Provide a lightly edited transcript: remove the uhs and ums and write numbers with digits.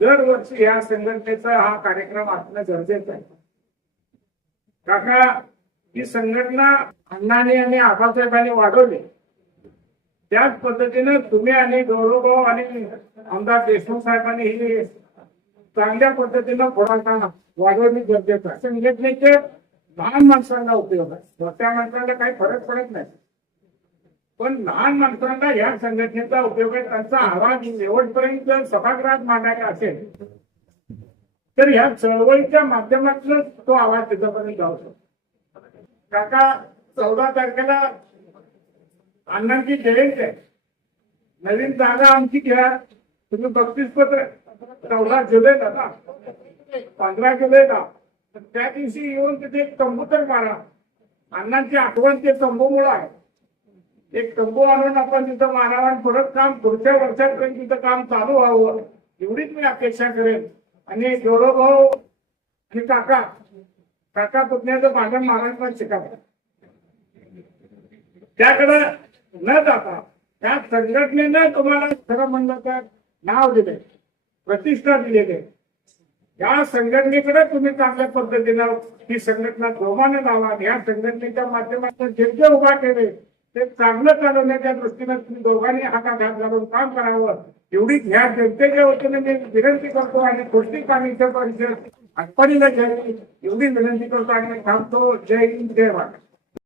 दरवर्षी या संघटनेचा हा कार्यक्रम असणं गरजेचं आहे. काका, ही संघटना अण्णांनी आणि आबासाहेबांनी वाढवली, त्याच पद्धतीनं तुम्ही आणि गौरवभाऊ आणि आमदार देशमुख साहेबांनी ही चांगल्या पद्धतीनं पुढाकार वाढवणे गरजेचं आहे. संघटनेचे लहान माणसांना उपयोग आहे, मोठ्या माणसांना काही फरक पडत नाही, पण लहान माणसांना या संघटनेचा उपयोग आहे. त्यांचा आवाज शेवटपर्यंत जर सभागृहात मांडायचा असेल तर ह्या चळवळीच्या माध्यमातून तो आवाज तिथपर्यंत जाऊ शकतो. काका, 14 तारखेला अण्णांची जयंती आहे. नवीन जागा आमची घ्या. तुम्ही 32 पत्र 14 जुलैला ना 15 जुलैला त्या दिवशी येऊन तिथे एक तंबू तर मारा. अण्णांची आठवण ते तंबूमुळे आहे. एक तंबू आणून आपण तिथं मारावं आणि परत काम पुढच्या वर्षापर्यंत तिथं काम चालू व्हावं, एवढीच मी अपेक्षा करेन. आणि गौरवभाऊ आणि काका पुतण्याचं भांडण महाराष्ट्रात शिकावं. त्याकडे न जाता त्या संघटनेनं तुम्हाला खरं म्हणलं तर नाव दिले, प्रतिष्ठा दिलेली. या संघटनेकडे तुम्ही चांगल्या पद्धतीनं ही संघटना जोमाने लावा. या संघटनेच्या माध्यमातून जे जे उभा केले ते चांगलं चालवण्याच्या दृष्टीनं तुम्ही दोघांनी हातात घालून काम करावं, एवढी ह्या जनतेच्या वतीने मी विनंती करतो. आणि पौष्टिक आणि परिषद आठवणीला घ्यावी एवढी विनंती करतो आणि थांबतो. जय हिंद, जय भारत.